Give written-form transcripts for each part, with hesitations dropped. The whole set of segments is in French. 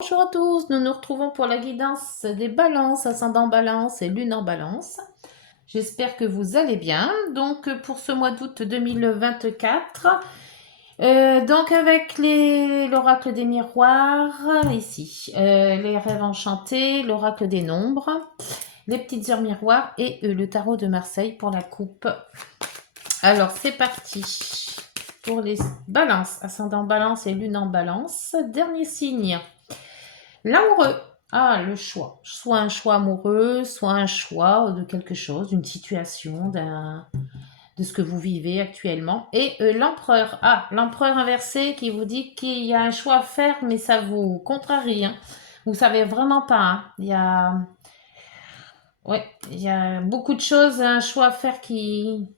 Bonjour à tous, nous nous retrouvons pour la guidance des balances, ascendant balance et lune en balance. J'espère que vous allez bien. Donc pour ce mois d'août 2024, donc avec l'oracle des miroirs, ici, les rêves enchantés, l'oracle des nombres, les petites heures miroirs et le tarot de Marseille pour la coupe. Alors c'est parti pour les balances, ascendant balance et lune en balance. Dernier signe. L'amoureux. Ah, le choix. Soit un choix amoureux, soit un choix de quelque chose, d'une situation, de ce que vous vivez actuellement. Et l'empereur. Ah, l'empereur inversé qui vous dit qu'il y a un choix à faire, mais ça vous contrarie. Hein. Vous savez vraiment pas. Hein. Ouais, il y a beaucoup de choses, un choix à faire qui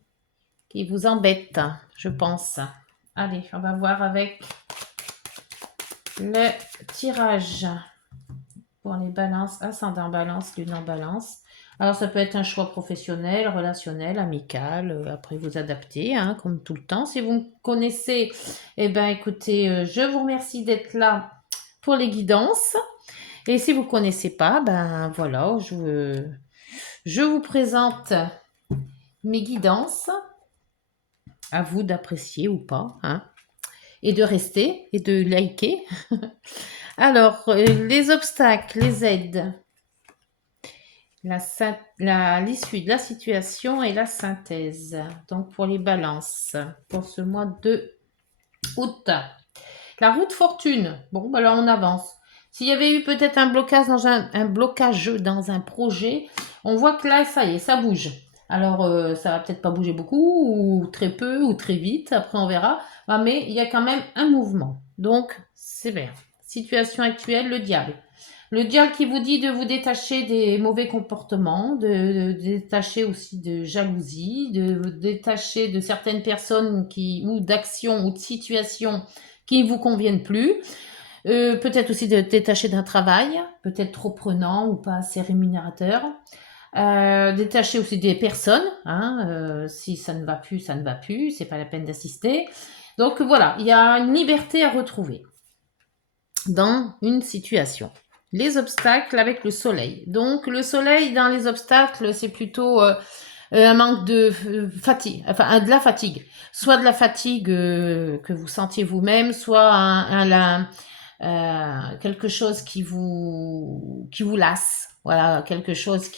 vous embête, je pense. Allez, on va voir avec le tirage. Pour les balances, ascendant balance, lune en balance. Alors ça peut être un choix professionnel, relationnel, amical, après vous adaptez, hein, comme tout le temps. Si vous me connaissez, eh ben écoutez, je vous remercie d'être là pour les guidances. Et si vous ne connaissez pas, ben voilà, je vous présente mes guidances. À vous d'apprécier ou pas, hein, et de rester et de liker. Alors, les obstacles, les aides, l'issue de la situation et la synthèse. Donc pour les balances, pour ce mois de août. La route fortune. Bon, ben là on avance. S'il y avait eu peut-être un blocage dans un projet, on voit que là, ça y est, ça bouge. Alors, ça va peut-être pas bouger beaucoup, ou très peu, ou très vite, après on verra. Mais il y a quand même un mouvement. Donc, c'est bien. Situation actuelle, le diable. Le diable qui vous dit de vous détacher des mauvais comportements, de détacher aussi de jalousie, de vous détacher de certaines personnes ou d'actions ou de situations qui ne vous conviennent plus. Peut-être aussi de détacher d'un travail, peut-être trop prenant ou pas assez rémunérateur. Détacher aussi des personnes, hein, si ça ne va plus, ça ne va plus, c'est pas la peine d'assister. Donc voilà, il y a une liberté à retrouver dans une situation. Les obstacles avec le soleil. Donc le soleil dans les obstacles, c'est plutôt un manque de fatigue, enfin de la fatigue. Soit de la fatigue que vous sentiez vous-même, soit quelque chose qui vous lasse. Voilà, quelque chose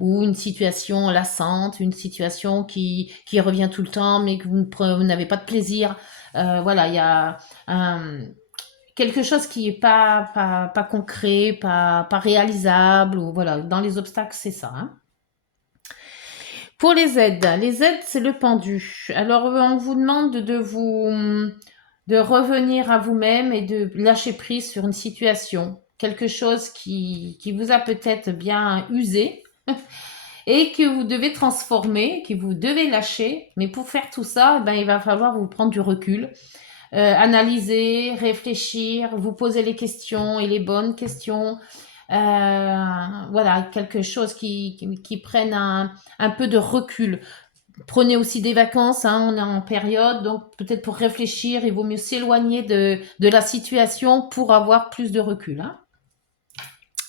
ou une situation lassante, une situation qui revient tout le temps, mais que vous n'avez pas de plaisir. Voilà, il y a quelque chose qui est pas concret, pas réalisable, ou voilà, dans les obstacles, c'est ça. Hein. Pour les aides, c'est le pendu. Alors, on vous demande de revenir à vous-même et de lâcher prise sur une situation, quelque chose qui vous a peut-être bien usé et que vous devez transformer, que vous devez lâcher. Mais pour faire tout ça, ben, il va falloir vous prendre du recul, analyser, réfléchir, vous poser les questions et les bonnes questions. Voilà, quelque chose qui prenne un peu de recul. Prenez aussi des vacances, hein, on est en période, donc peut-être pour réfléchir, il vaut mieux s'éloigner de la situation pour avoir plus de recul, hein,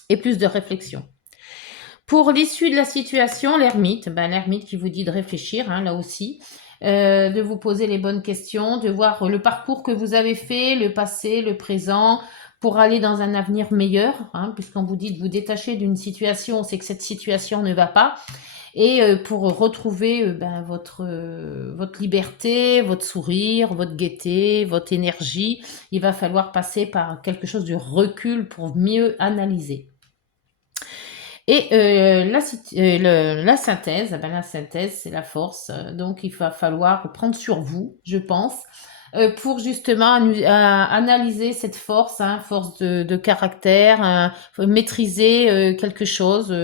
et plus de réflexion. Pour l'issue de la situation, l'ermite, ben, l'ermite qui vous dit de réfléchir, hein, là aussi, de vous poser les bonnes questions, de voir le parcours que vous avez fait, le passé, le présent, pour aller dans un avenir meilleur, hein, puisqu'on vous dit de vous détacher d'une situation, c'est que cette situation ne va pas, et pour retrouver ben, votre liberté, votre sourire, votre gaieté, votre énergie, il va falloir passer par quelque chose de recul pour mieux analyser. Et la synthèse, ben la synthèse, c'est la force. Donc, il va falloir prendre sur vous, je pense, pour justement analyser cette force, hein, force de caractère, maîtriser quelque chose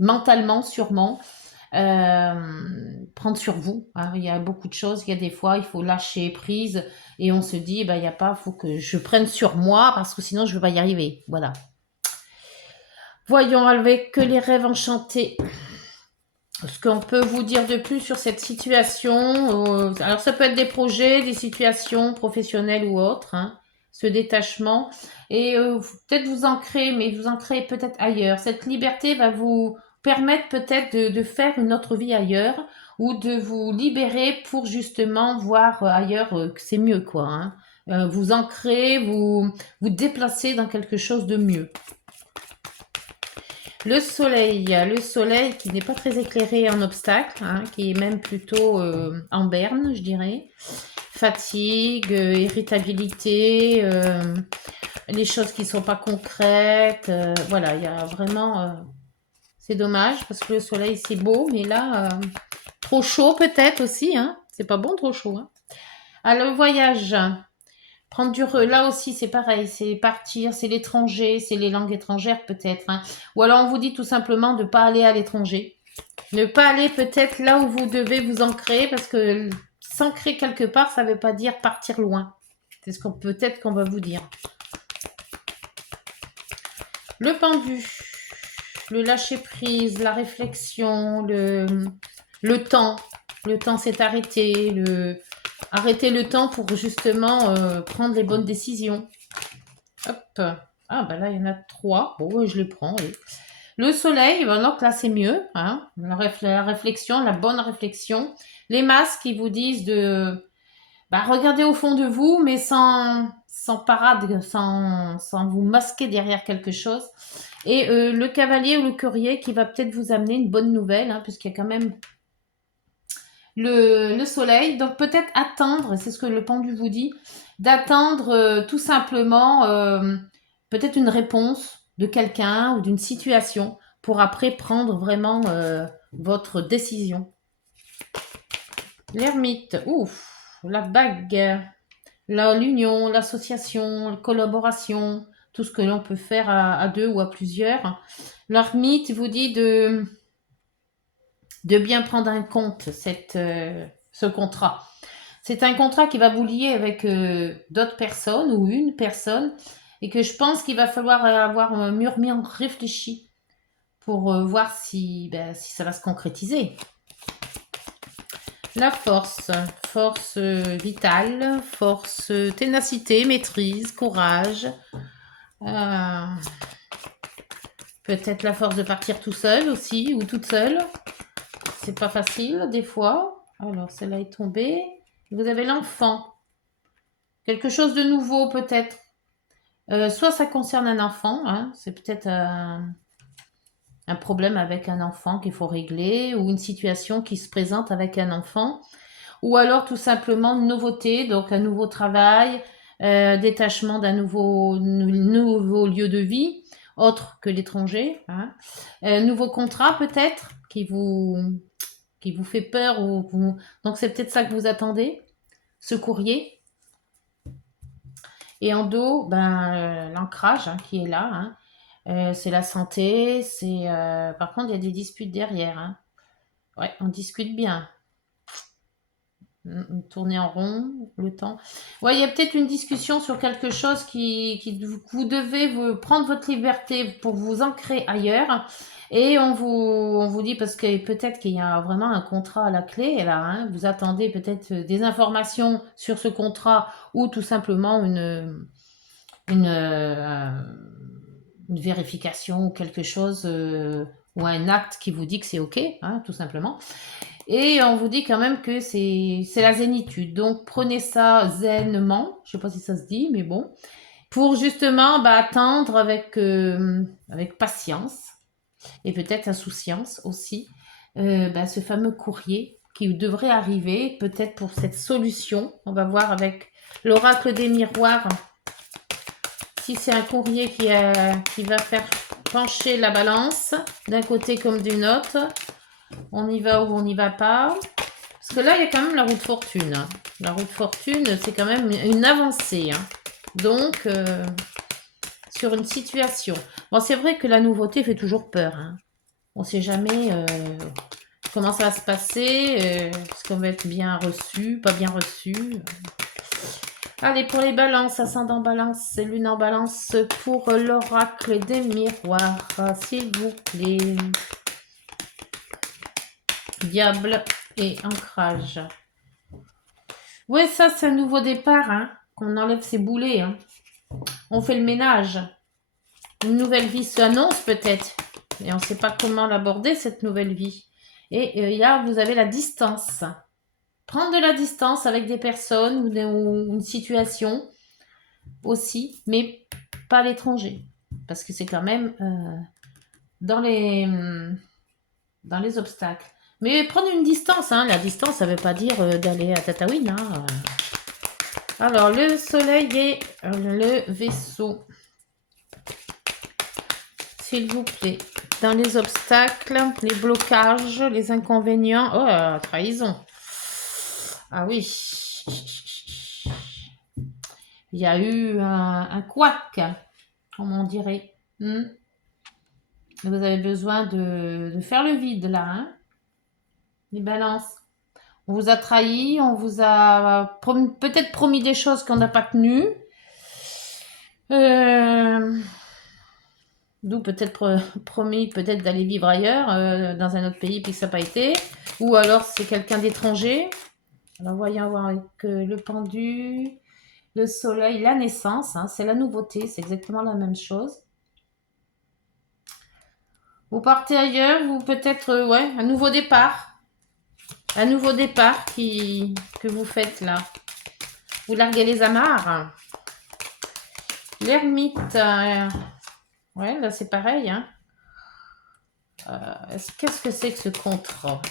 mentalement, sûrement. Euh, Prendre sur vous. Hein. Il y a beaucoup de choses. Il y a des fois, il faut lâcher prise et on se dit, ben, il y a pas, faut que je prenne sur moi parce que sinon, je ne vais pas y arriver. Voilà. Voyons avec les rêves enchantés. Ce qu'on peut vous dire de plus sur cette situation, alors ça peut être des projets, des situations professionnelles ou autres. Hein. ce détachement. Et peut-être vous ancrer, mais vous ancrer peut-être ailleurs. Cette liberté va vous permettre peut-être de faire une autre vie ailleurs ou de vous libérer pour justement voir ailleurs que c'est mieux, quoi. Hein. Vous ancrer, vous déplacer dans quelque chose de mieux. Le soleil qui n'est pas très éclairé en obstacle, hein, qui est même plutôt en berne, je dirais. Fatigue, irritabilité, les choses qui ne sont pas concrètes. Voilà, il y a vraiment... c'est dommage parce que le soleil c'est beau, mais là, trop chaud peut-être aussi. Hein. C'est pas bon trop chaud. Hein. Alors, le voyage. Prendre là aussi, c'est pareil, c'est partir, c'est l'étranger, c'est les langues étrangères peut-être. Hein. Ou alors on vous dit tout simplement de ne pas aller à l'étranger. Ne pas aller peut-être là où vous devez vous ancrer, parce que s'ancrer quelque part, ça ne veut pas dire partir loin. C'est ce qu'on peut-être qu'on va vous dire. Le pendu, le lâcher prise, la réflexion, le temps. Le temps s'est arrêté, arrêter le temps pour justement prendre les bonnes décisions. Hop. Ah, bah là, il y en a 3. Bon, je les prends. Oui. Le soleil, ben donc là, c'est mieux. Hein. La réflexion, la bonne réflexion. Les masques qui vous disent de regarder au fond de vous, mais sans parade, sans vous masquer derrière quelque chose. Et le cavalier ou le courrier qui va peut-être vous amener une bonne nouvelle, hein, puisqu'il y a quand même le soleil. Donc peut-être attendre, c'est ce que le pendu vous dit, d'attendre tout simplement peut-être une réponse de quelqu'un ou d'une situation pour après prendre vraiment votre décision. L'ermite, ouf, la bague, l'union, l'association, la collaboration, tout ce que l'on peut faire à deux ou à plusieurs. L'ermite vous dit de bien prendre en compte ce contrat. C'est un contrat qui va vous lier avec d'autres personnes ou une personne et que je pense qu'il va falloir avoir mûrement réfléchi pour voir si ça va se concrétiser. La force, force vitale, force ténacité, maîtrise, courage. Peut-être la force de partir tout seul aussi ou toute seule. C'est pas facile des fois. Alors celle-là est tombée. Vous avez l'enfant. Quelque chose de nouveau peut-être. Soit ça concerne un enfant, hein, c'est peut-être un problème avec un enfant qu'il faut régler ou une situation qui se présente avec un enfant. Ou alors tout simplement une nouveauté, donc un nouveau travail, détachement d'un nouveau lieu de vie, autre que l'étranger. Hein. Nouveau contrat peut-être qui vous fait peur. Donc c'est peut-être ça que vous attendez, ce courrier. Et en dos, l'ancrage hein, qui est là. Hein. C'est la santé. Par contre, il y a des disputes derrière. Hein. Ouais, on discute bien. Tourner en rond, le temps. Ouais, il y a peut-être une discussion sur quelque chose qui vous devez vous prendre votre liberté pour vous ancrer ailleurs. Et on vous dit, parce que peut-être qu'il y a vraiment un contrat à la clé, là, hein, vous attendez peut-être des informations sur ce contrat ou tout simplement une, euh, une vérification ou quelque chose ou un acte qui vous dit que c'est OK, hein, tout simplement. Et on vous dit quand même que c'est la zénitude. Donc prenez ça zenement, je ne sais pas si ça se dit, mais bon, pour justement attendre avec patience et peut-être insouciance aussi ce fameux courrier qui devrait arriver, peut-être pour cette solution. On va voir avec l'oracle des miroirs si c'est un courrier qui va faire pencher la balance d'un côté comme d'une autre. On y va ou on n'y va pas. Parce que là, il y a quand même la roue de fortune. Hein. La roue de fortune, c'est quand même une avancée. Hein. Donc, sur une situation. Bon, c'est vrai que la nouveauté fait toujours peur. Hein. On ne sait jamais comment ça va se passer. Est-ce qu'on va être bien reçu, pas bien reçu. Allez, pour les balances, ascendant balance, lune en balance, pour l'oracle des miroirs, s'il vous plaît. Diable et ancrage. Ouais, ça, c'est un nouveau départ, hein, qu'on enlève ses boulets. Hein. On fait le ménage. Une nouvelle vie s'annonce peut-être. Et on ne sait pas comment l'aborder, cette nouvelle vie. Et vous avez la distance. Prendre de la distance avec des personnes ou une situation aussi, mais pas à l'étranger. Parce que c'est quand même dans les obstacles. Mais prendre une distance, hein. La distance, ça ne veut pas dire d'aller à Tataouine. Hein. Alors, le soleil et le vaisseau. S'il vous plaît. Dans les obstacles, les blocages, les inconvénients. Oh, trahison. Ah oui. Il y a eu un couac, comme on dirait. Vous avez besoin de faire le vide là, hein. Les balances. On vous a trahi, on vous a peut-être promis des choses qu'on n'a pas tenues. D'où peut-être promis peut-être d'aller vivre ailleurs, dans un autre pays, puis que ça n'a pas été. Ou alors c'est quelqu'un d'étranger. Alors voyons voir avec le pendu, le soleil, la naissance, hein, c'est la nouveauté, c'est exactement la même chose. Vous partez ailleurs, vous peut-être, ouais, un nouveau départ. Un nouveau départ que vous faites là. Vous larguez les amarres. L'ermite, ouais, là c'est pareil. Hein. Qu'est-ce que c'est que ce contrat?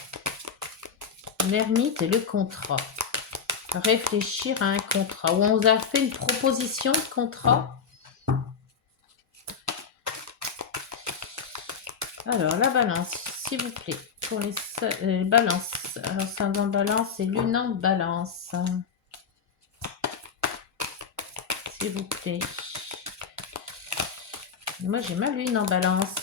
L'ermite et le contrat. Réfléchir à un contrat. Ou on vous a fait une proposition de contrat. Alors, la balance, s'il vous plaît. Pour les balances. Alors, ça en balance et lune en balance. S'il vous plaît. Moi, j'ai ma lune en balance.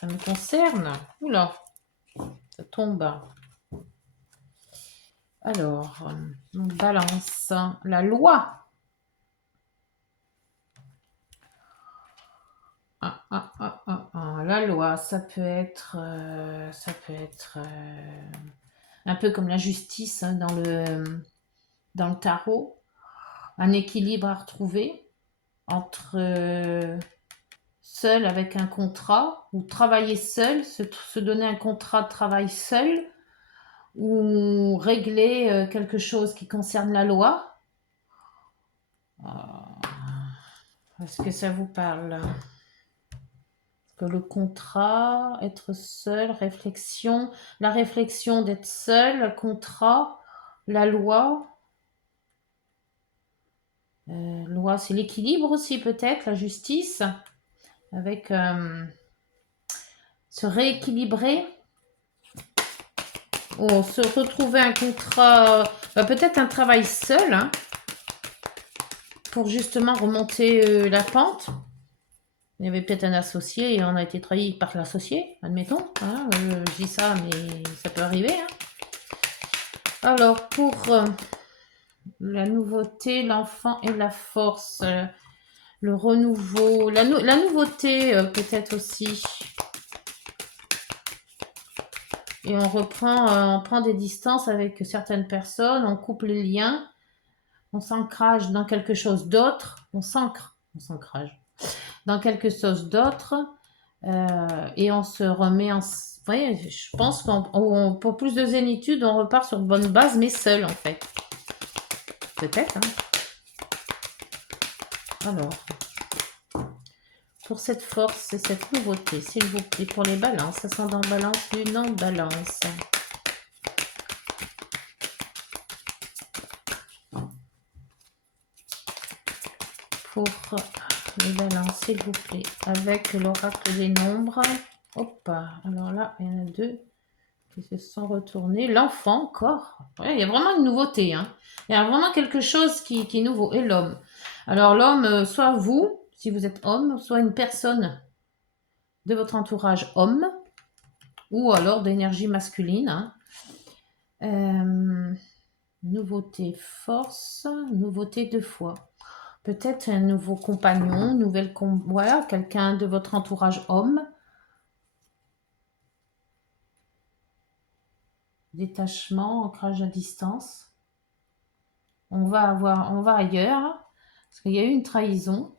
Ça me concerne. Oula, ça tombe. Alors, balance. La loi. La loi, ça peut être un peu comme la justice, hein, dans le tarot. Un équilibre à retrouver entre seul avec un contrat, ou travailler seul, se donner un contrat de travail seul, ou régler quelque chose qui concerne la loi. Est-ce que ça vous parle? Que le contrat, être seul, réflexion, la réflexion d'être seul, le contrat, la loi. Loi, c'est l'équilibre aussi peut-être, la justice, avec se rééquilibrer, ou se retrouver un contrat, peut-être un travail seul, hein, pour justement remonter la pente. Il y avait peut-être un associé et on a été trahi par l'associé, admettons. Hein, je dis ça, mais ça peut arriver. Hein. Alors, pour la nouveauté, l'enfant et la force, le renouveau, la nouveauté peut-être aussi. Et on prend des distances avec certaines personnes, on coupe les liens, on s'ancrage dans quelque chose d'autre, on s'ancrage dans quelque chose d'autre, et on se remet en... Ouais, je pense qu'on pour plus de zénitude, on repart sur de bonnes bases, mais seul en fait. Peut-être, hein. Alors, pour cette force et cette nouveauté, s'il vous plaît, pour les balances, ascendant balance, lune en balance. Pour les balances, s'il vous plaît, avec l'oracle des nombres. Hop, alors là, il y en a deux qui se sont retournés. L'enfant encore. Ouais, il y a vraiment une nouveauté. Hein. Il y a vraiment quelque chose qui est nouveau. Et l'homme. Alors l'homme, soit vous, si vous êtes homme, soit une personne de votre entourage homme, ou alors d'énergie masculine. Hein. Nouveauté force, nouveauté de foi. Peut-être un nouveau compagnon, voilà, quelqu'un de votre entourage homme. Détachement, ancrage à distance. on va ailleurs, parce qu'il y a eu une trahison.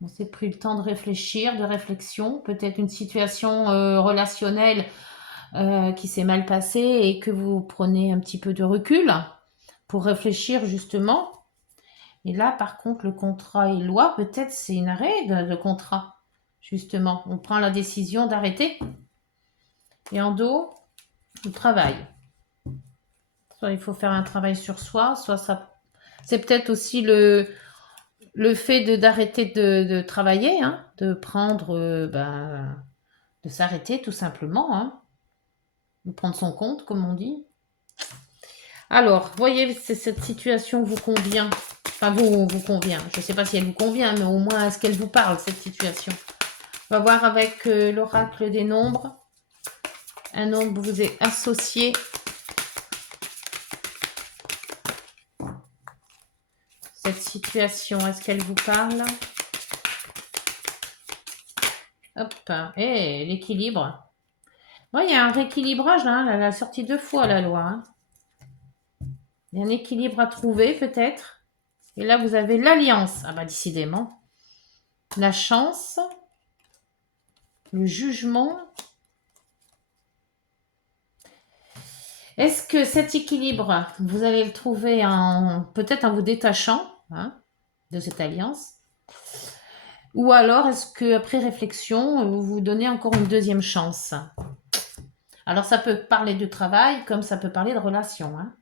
On s'est pris le temps de réfléchir, de réflexion, peut-être une situation relationnelle qui s'est mal passée et que vous prenez un petit peu de recul pour réfléchir justement. Et là, par contre, le contrat et loi, peut-être c'est une arrêt de contrat. Justement, on prend la décision d'arrêter. Et en dos, le travail. Soit il faut faire un travail sur soi, soit ça. C'est peut-être aussi le fait d'arrêter de travailler, hein, de prendre, de s'arrêter tout simplement, hein, de prendre son compte, comme on dit. Alors, voyez, cette situation vous convient. Enfin, vous convient. Je ne sais pas si elle vous convient, mais au moins, est-ce qu'elle vous parle, cette situation? On va voir avec l'oracle des nombres. Un nombre vous est associé. Cette situation, est-ce qu'elle vous parle? Hop, et l'équilibre. Ouais, il y a un rééquilibrage, là, elle a sorti 2 fois la loi. Hein. Il y a un équilibre à trouver, peut-être. Et là, vous avez l'alliance. Ah bah, décidément. La chance. Le jugement. Est-ce que cet équilibre, vous allez le trouver peut-être en vous détachant hein, de cette alliance? Ou alors, est-ce qu'après réflexion, vous vous donnez encore une deuxième chance? Alors, ça peut parler de travail comme ça peut parler de relation. Hein.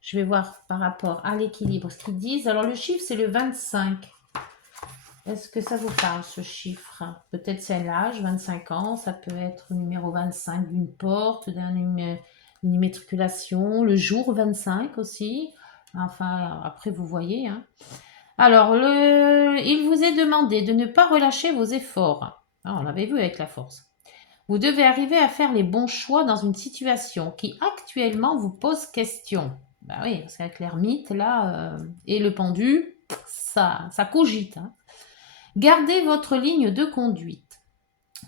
Je vais voir par rapport à l'équilibre ce qu'ils disent. Alors, le chiffre, c'est le 25. Est-ce que ça vous parle, ce chiffre? Peut-être c'est l'âge, 25 ans. Ça peut être le numéro 25 d'une porte, d'une immatriculation. Le jour 25 aussi. Enfin, après, vous voyez. Hein. Alors, il vous est demandé de ne pas relâcher vos efforts. Ah, on l'avait vu avec la force. Vous devez arriver à faire les bons choix dans une situation qui actuellement vous pose question. Ben oui, parce qu'avec l'ermite, là, et le pendu, ça cogite. Hein. Gardez votre ligne de conduite.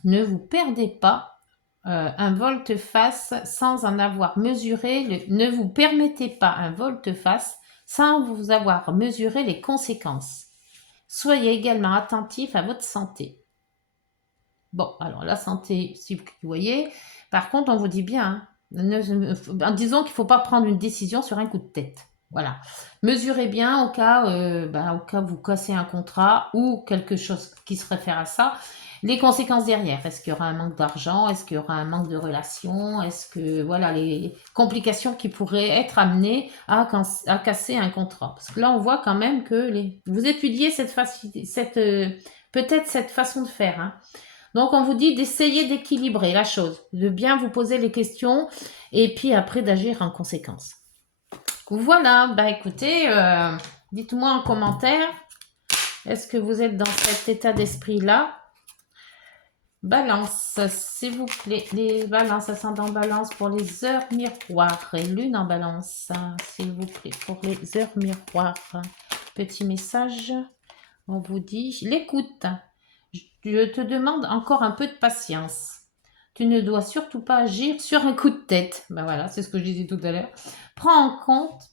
Ne vous perdez pas un volte-face sans en avoir mesuré. Ne vous permettez pas un volte-face sans vous avoir mesuré les conséquences. Soyez également attentif à votre santé. Bon, alors la santé, si vous voyez, par contre, on vous dit bien, disons qu'il ne faut pas prendre une décision sur un coup de tête. Voilà. Mesurez bien au cas où vous cassez un contrat ou quelque chose qui se réfère à ça. Les conséquences derrière, est-ce qu'il y aura un manque d'argent? Est-ce qu'il y aura un manque de relation? Est-ce que, voilà, les complications qui pourraient être amenées à casser un contrat? Parce que là, on voit quand même que vous étudiez peut-être cette façon de faire. Hein. Donc, on vous dit d'essayer d'équilibrer la chose, de bien vous poser les questions et puis après d'agir en conséquence. Voilà, bah écoutez, dites-moi en commentaire, est-ce que vous êtes dans cet état d'esprit-là? Balance, s'il vous plaît, les balances, ascendant balance pour les heures miroirs et lune en balance, s'il vous plaît, pour les heures miroirs. Petit message, on vous dit l'écoute. Je te demande encore un peu de patience. Tu ne dois surtout pas agir sur un coup de tête. Ben voilà, c'est ce que je disais tout à l'heure. Prends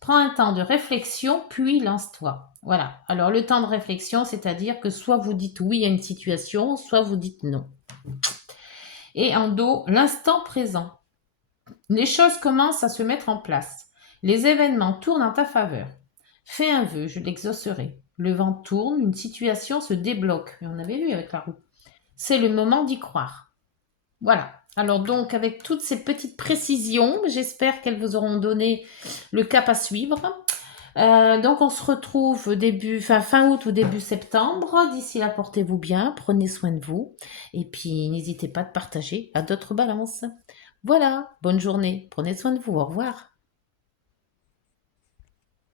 un temps de réflexion, puis lance-toi. Voilà. Alors, le temps de réflexion, c'est-à-dire que soit vous dites oui à une situation, soit vous dites non. Et en dos, l'instant présent. Les choses commencent à se mettre en place. Les événements tournent en ta faveur. Fais un vœu, je l'exaucerai. Le vent tourne, une situation se débloque. Et on avait vu avec la roue. C'est le moment d'y croire. Voilà. Alors donc, avec toutes ces petites précisions, j'espère qu'elles vous auront donné le cap à suivre. Donc, on se retrouve fin août ou début septembre. D'ici là, portez-vous bien, prenez soin de vous. Et puis, n'hésitez pas à partager à d'autres balances. Voilà, bonne journée, prenez soin de vous, au revoir.